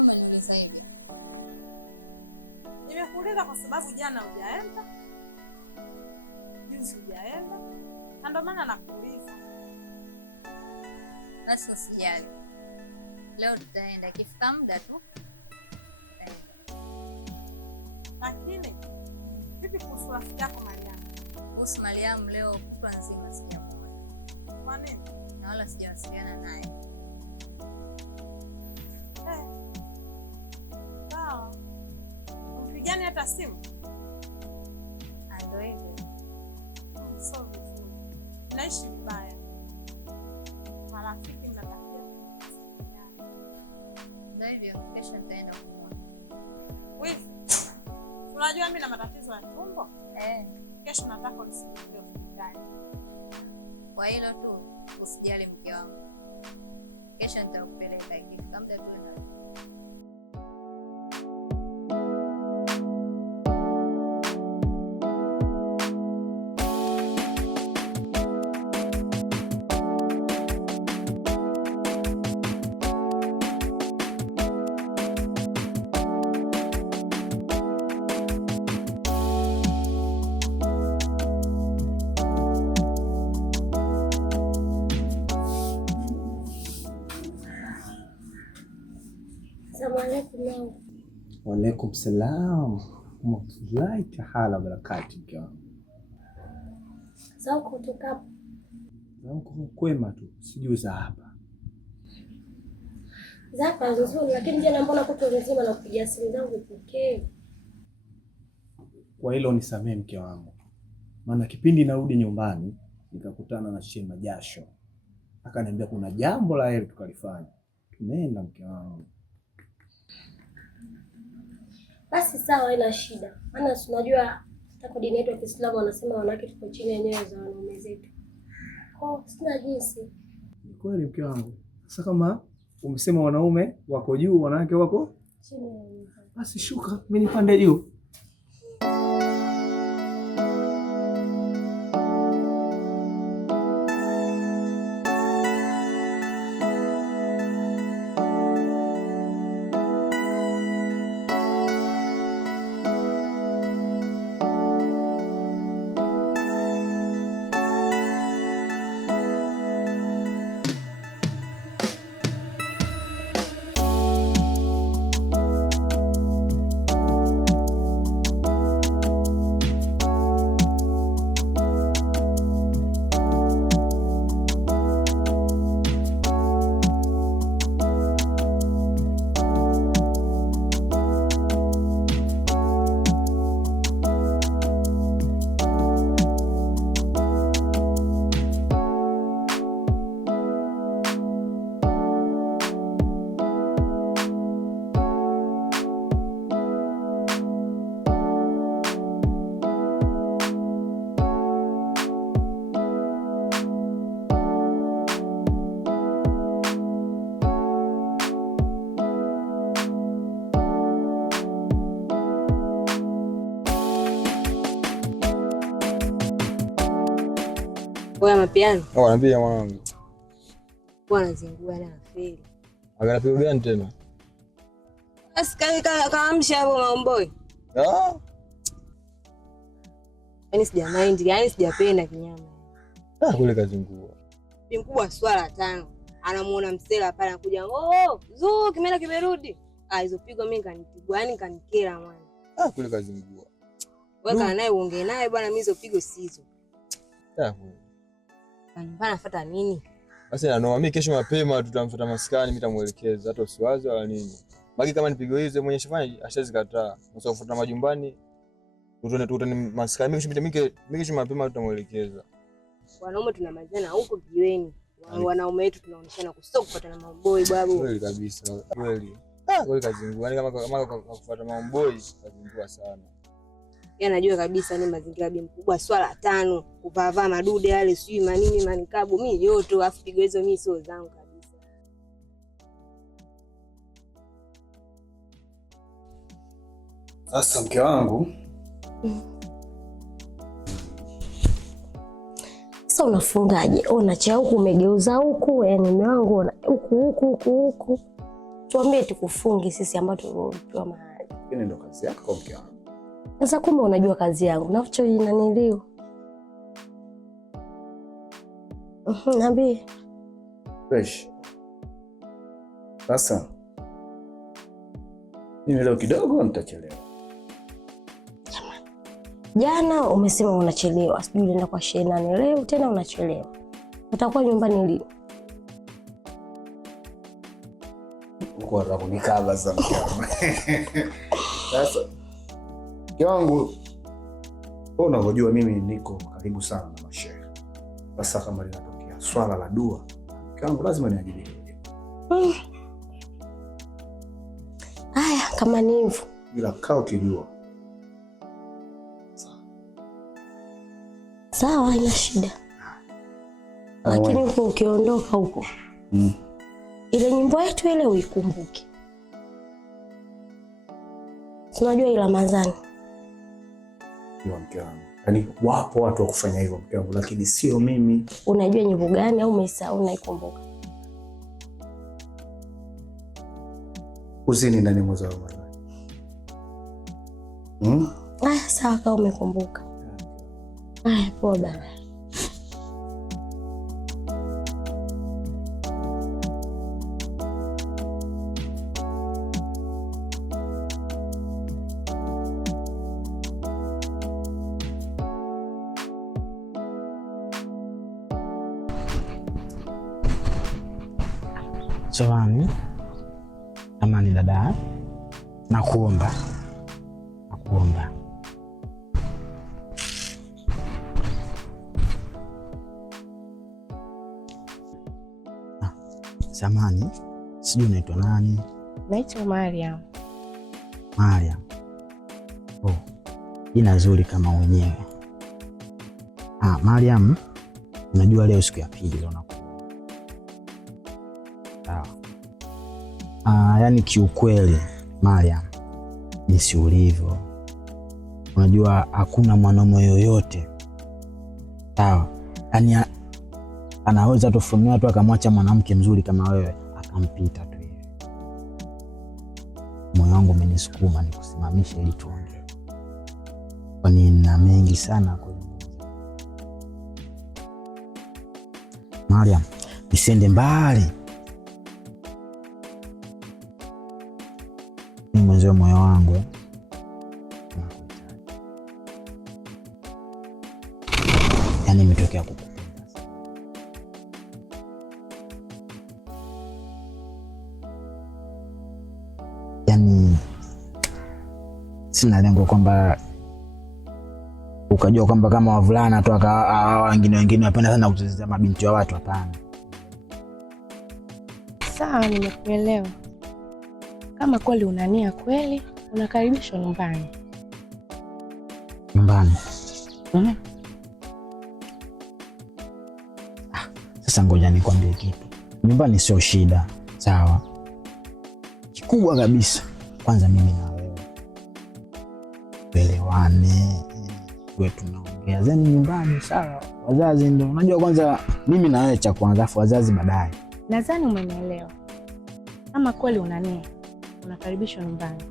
nini umeniuliza hivyo? Nimekuuliza kwa sababu jana hujaenda, juzi hujaenda, na ndio maana nakuuliza. Basi usijali. Leo tutaenda, ikifika muda tu. Lakini vipi kuhusu rafiki yako Mariamu? Kuhusu Mariamu leo kutwa nzima sijamuona. Kwa nini? Na wala sijawasiliana naye. Sawa. Mpigani hata simu? Ndio hivyo. So vizuri. Naishi vibaya. Marafiki mnatakia. Ndio hivyo, kesho nitaenda kumwona. Wewe, unajua mimi na matatizo ya tumbo? Kesho nataka unisindikize hospitali. Kwa hilo tu usijali mke wangu. Kesho nitakupeleka ikifika muda tu na Waalaikum salam warahmatullahi taala wabarakatuh. Mke wangu. Sasa kutoka hapo. Zangu kwema tu, sijui za hapa. Zapa nzuri, lakini jana mbona kuto nzima na kupigia simu zangu upokee? Kwa hilo nisamee mke wangu. Maana kipindi narudi nyumbani nikakutana na Shema Jasho. Akaniambia kuna jambo la heri tukalifanya. Tumeenda mke wangu. Basi sawa, haina shida. Maana tunajua hata dini yetu ya Kiislamu wanasema wanawake tuko chini ya nyayo za wanaume zetu. Sina jinsi. Ni kweli mke wangu. Sasa kama umesema wanaume wako juu, wanawake wako chini, basi shuka, mimi nipande juu. Wewe mapiano? Naambia mwanangu. Bwana zingua na afeli. Aganapiga gani tena? Askari kaamsha hapo maomboi. Yaani sijamind, yaani sijapenda kinyama. Kule kazingua. Bi mkubwa swala 5. Anamuona msela pale anakuja, zuu kimeenda kimerudi. Hizo pigo mimi kanipigwa, yaani kanikera mwana. Kule kazingua. Wewe naye uongee naye bwana, mimi hizo pigo sizo. Anafuata nini? Basi na mimi kesho mapema tutamfuata maskani, mimi nitamuelekeza hata usiwaze wala nini. Baki kama nipigo hizo mwenye shafanya ashazikataa. Sasa kufuata majumbani. Tutane maskani, mimi kesho mapema tutamuelekeza. Wanaume tunamalizana huko jiweni. Wanaume wetu tunaoneshana kusitoka kufuata na maboy babu. Kweli kabisa. Kweli. Kweli kazingua. Yaani kama kufuata maboy kazingua sana. Yeye anajua kabisa ni mazingira bi mkubwa swala 5 kuvaa madude yale sijui manini manikabu mimi joto afu pigo hizo mimi sio zangu kabisa. Sasa mke wangu. Sasa unafungaje? Ona cha huku umegeuza huku, yani mume wangu ona huku. tuambie tukufungi sisi ambao tulikuwa mahali. Ile ndo kazi yako mke wangu. Sasa kumbe unajua kazi yangu. Nacho inaniliu. Nabii. Fresh. Sasa mimi leo kidogo nitachelewa. Jana umesema unachelewa. Sijui unaenda kwa shehe nani, leo tena unachelewa. Utakuwa nyumbani leo. Kwa sababu nikava za mke wangu. Sasa mke wangu, unavyojua mimi niko karibu sana na mashehe. Sasa kama linatokea swala la dua, mke wangu lazima niajibike. Haya, kama ni hivyo. Bila kao kijua. Sawa, haina shida. Lakini huko ukiondoka huko. Ile nyimbo yetu ile uikumbuke. Tunajua ile Ramadhani. Ndio mke wangu. Yaani wapo watu wa kufanya hivyo mke wangu, lakini sio mimi. Unajua nyimbo gani au umesahau unaikumbuka? Uzini ndani mwezi wa Ramadhani. Sawa kama umekumbuka. Poa baba. Amani dada, nakuomba. Samani, sijui unaitwa nani? Naitwa Mariam. Mariam. Oh, jina zuri kama mwenyewe. Mariam, unajua leo siku ya pili leo nakuona. Sawa. Yaani kiukweli Mariam, jinsi ulivyo. Unajua hakuna mwanaume yoyote. Sawa. Yaani anaweza tufumia tu akamwacha mwanamke mzuri kama wewe akampita tu hivi. Moyo wangu umenisukuma nikusimamishe ili tuongee. Kwani nina mengi sana kuzungumza. Mariam, nisiende mbali. Ni mwenzio moyo wangu. Yaani imetokea kukupenda. Yaani sina lengo kwamba ukajua kwamba kama wavulana tu wengine wapenda sana kuchezea mabinti wa watu, hapana. Sawa, nimekuelewa. Kama kweli unania kweli, unakaribishwa nyumbani. Nyumbani? Sasa ngoja nikwambie kitu. Nyumbani sio shida, sawa? Kikubwa kabisa, kwanza mimi na wewe tuelewane, tuwe tunaongea zeni nyumbani, sawa? Wazazi ndio unajua, kwanza mimi na wewe cha kwanza, afu wazazi baadaye. Nadhani umenielewa. Kama kweli unania, unakaribishwa nyumbani.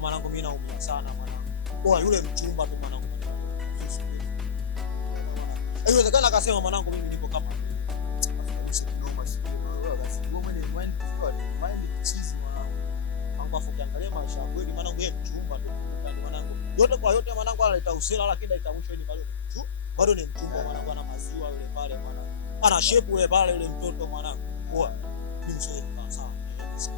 Mwanangu mimi naumia sana mwanangu. Poa yule mchumba tu mwanangu. Haiwezekana akasema mwanangu mimi niko kama ukiangalia maisha kweli mwanangu, yeye mchumba tu mwanangu. Yote kwa yote mwanangu analeta usela, lakini itamwisho ni bado ni mchumba mwanangu, ana maziwa yule pale mwanangu. Ana shepu yule pale yule mtoto mwanangu. Poa. Mimi sio sawa. Maisha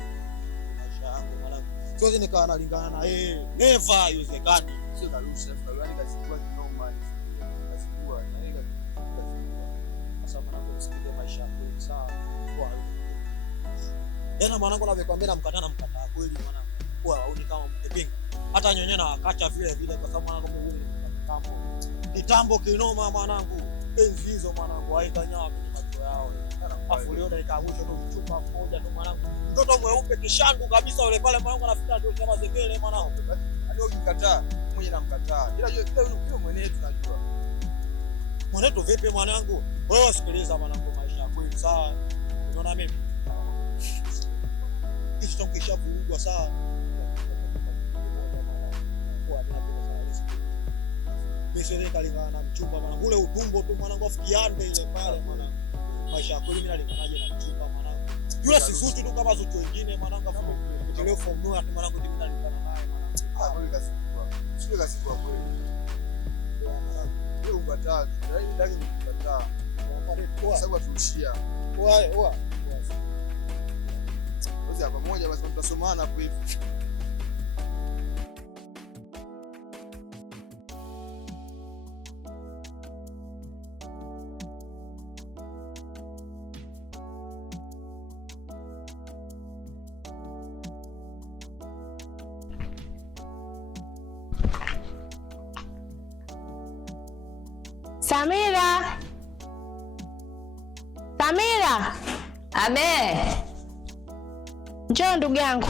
yangu mwanangu. Siwezi nikawa nalingana na yeye. Never haiwezekani. Sio darusha, yani kazikuwa kinoma, kazikuwa na yeye kazikuwa. Sasa mwanangu usikie maisha yako sawa. Poa. Yaani mwanangu anavyokuambia namkataa kweli mwanangu. Kwa hauni kama mkipinga. Hata nyonye na akacha vile vile kwa sababu mwanangu mimi kitambo kinoma mwanangu. Enzi hizo mwanangu haikanyawa kwenye macho yao. Afu leo dakika mwisho ndo chupa moja tu mwanangu. Mtoto mweupe kishandu kabisa yule pale mwanangu anafuta ndio kama zengele mwanangu. Hadi ukikataa, mwenye namkataa. Ila yule mwenyewe tunajua. Mwanetu vipi mwanangu? Wewe sikiliza mwanangu, maisha kweli sawa. Unaona mimi? Hicho tunkisha vuugwa sawa. Mimi kalingana na mchumba mwanangu. Ule utumbo tu mwanangu afikiande ile pale mwanangu. Maisha kweli mimi nalinganaje na mchumba mwanangu. Yule si zuti tu kama zuti wengine mwanangu afu leo form no atu mwanangu mimi nalingana naye mwanangu. Ah, kweli kasikua. Sio kasikua kweli. Wewe unakataa, yaani ndani unakataa. Kwa sababu atushia. Oa. Sasa hapa pamoja basi tutasomana hapo hivi. Samira! Samira! Abe. Njoo ndugu yangu.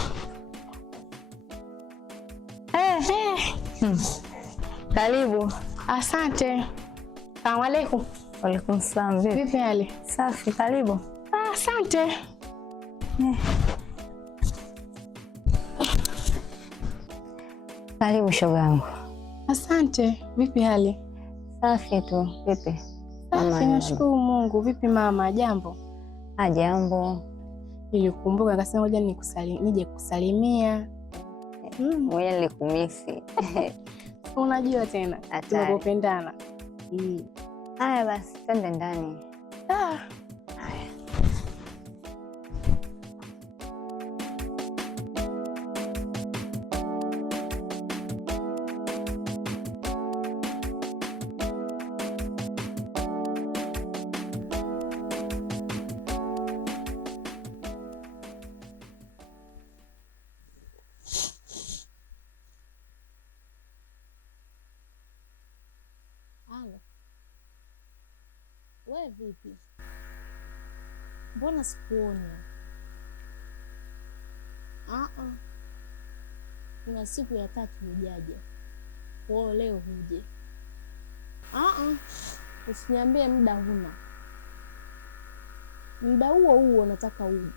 Karibu. Asante. Salamu alaykum. Waalaikum salaam. Vipi hali? Safi, karibu. Asante. Karibu shogangu. Asante. Vipi hali? Safi tu. Vipi? Safi, nashukuru Mungu. Vipi mama, jambo? Jambo. Nilikumbuka nikasema ngoja nije kusalimia. Wewe nilikumisi. Unajua tena tunapopendana. Haya basi, twende ndani. Haya. Wewe vipi? Mbona sikuoni? Kuna siku ya 3 hujaja. Kwa leo huje. Usiniambie muda huna. Muda huo nataka uje.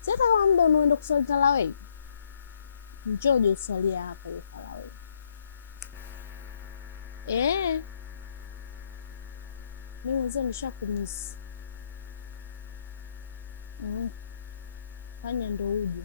Sasa kama muda unaenda kusali tarawih. Njoo usalia hapa hiyo tarawih. Mimi mwanzo nishakumisi. Fanya ndo uje.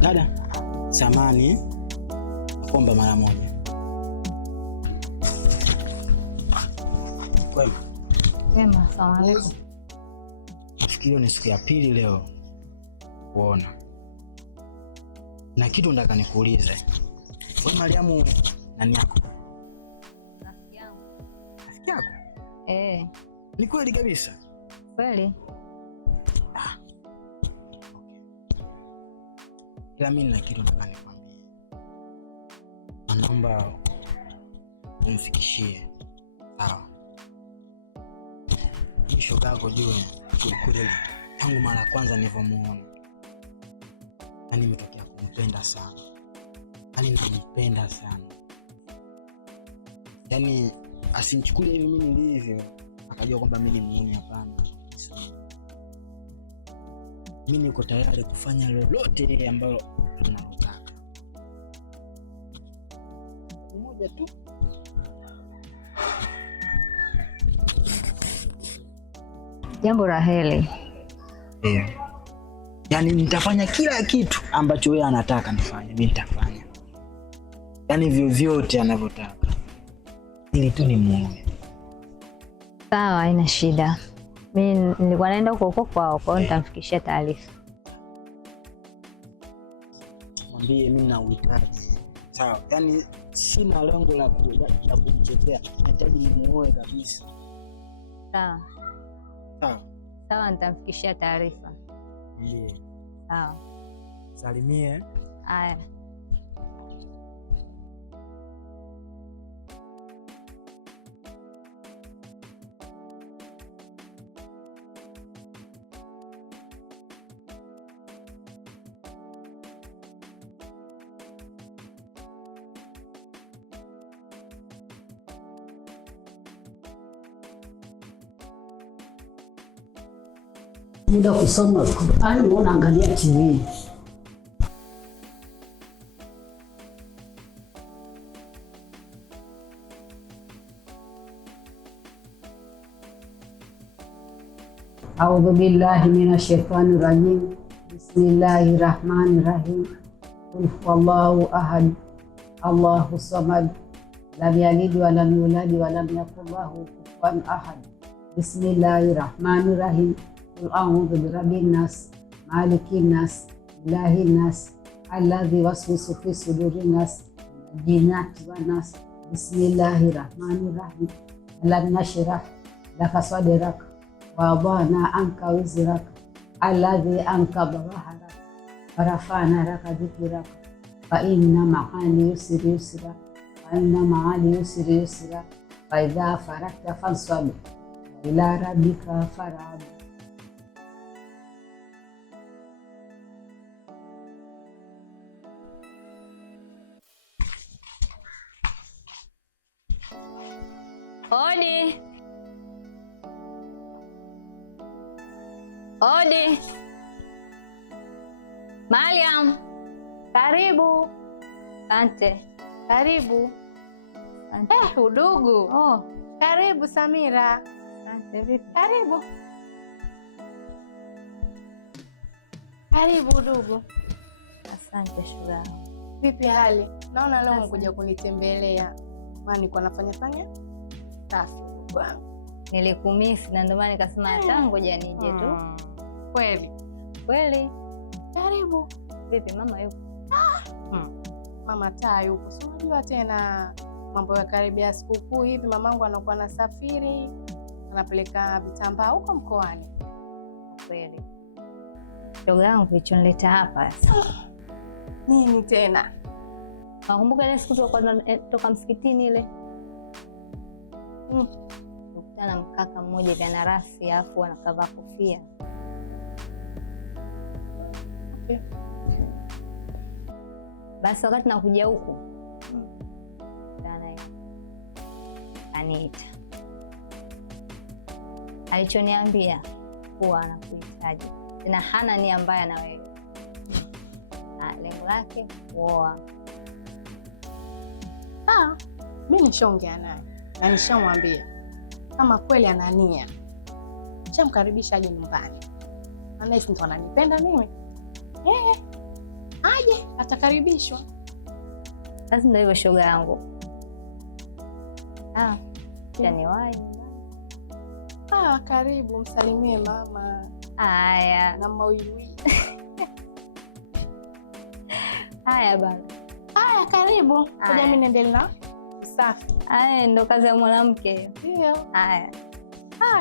Dada, samani nakuomba mara moja. Kwema? Kwema, salamu alaykum. Nafikiri ni siku ya pili leo kuona. Na kitu nataka nikuulize. Wewe Mariamu nani yako? Rafiki yangu. Rafiki yako? Ni kweli kabisa? Kweli. Ila mimi na kitu nataka nikwambie. Naomba umfikishie. Sawa. Shoga yako jue kweli tangu mara kwanza nilivyomuona. Na nimetokea kumpenda sana. Yaani nampenda sana. Yaani asinichukulie hivi mimi nilivyo akajua kwamba mimi ni muuni, hapana. Mimi niko tayari kufanya lolote ambalo unalotaka. moja tu. Jambo la heri. Yaani nitafanya kila kitu ambacho wewe anataka nifanye, mimi nitafanya. Yaani vyovyote anavyotaka. Ili tu nimuone. Sawa, haina shida. Mimi nilikuwa naenda huko kwao, kwa hiyo nitamfikishia taarifa. Mwambie mimi na uhitaji. Sawa, yaani sina lengo la kumchotea. Nahitaji nimuoe kabisa. Sawa. Sawa. Sawa, nitamfikishia taarifa. Ndiyo. Sawa. Salimie. Haya. Muda kusoma Qur'an unaangalia TV. A'udhu billahi minash shaitani rajim. Bismillahir rahmanir rahim. Qul huwallahu ahad. Allahu samad. Lam yalid wa lam yulad wa lam yakul lahu kufuwan ahad. Bismillahir rahmanir rahim. Qul a'udzu birabbin nas, malikin nas, ilahin nas, alladzi waswisu fi sudurin nas, jinnati wan nas. Bismillahirrahmanirrahim. Alam nashrah laka sadrak wa wada'na anka wizrak alladzi anqadha dhahrak wa rafa'na laka dhikrak fa inna ma'al yusri yusra fa inna ma'al yusri yusra fa idha faragta fansab ila rabbika farghab. Odi. Odi. Mariam. Karibu. Asante. Karibu. Asante. Udugu. Oh, Karibu Samira. asante vipi? Karibu. Karibu udugu. Asante shura. Vipi hali? Naona leo Asante. umekuja kunitembelea. Maana nilikuwa nafanya safi bwana. Nilikumisi na ndio maana nikasema hata ngoja nije tu. Kweli. Kweli. Karibu. Vipi mama yupo? Mama taa yupo. Si unajua tena mambo ya karibia sikukuu hivi, mamangu anakuwa anasafiri, anapeleka vitambaa huko mkoani. Kweli. Shoga yangu kilichonileta hapa sasa. Nini tena? Nakumbuka ile siku tulikuwa toka msikitini ile. Tukutana mkaka mmoja hivi ana rasi afu anakavaa kofia. Basi wakati nakuja huku Anita alichoniambia kuwa anakuhitaji tena, hana nia mbaya na wewe, lengo lake kuoa. Mimi nishaongea naye na nishamwambia kama kweli ana nia, nishamkaribisha aje nyumbani, maana yeye ndo ananipenda mimi. Aje atakaribishwa. Sasa ndio hivyo shoga yangu. Janiwahi. Karibu, msalimie mama. Haya. Na mawili. Haya bana. Haya, karibu. Ngoja mimi niendelee na usafi. Haya ndo kazi ya mwanamke. Ndio. Haya.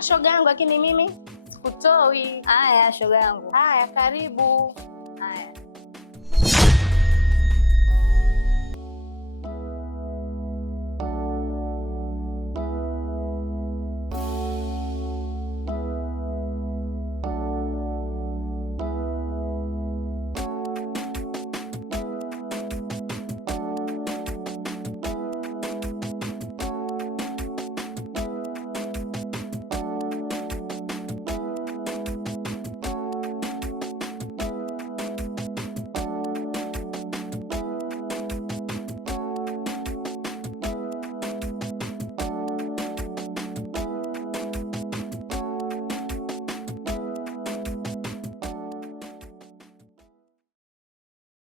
Shoga yangu, lakini mimi sikutoi. Haya shoga yangu. Haya, karibu.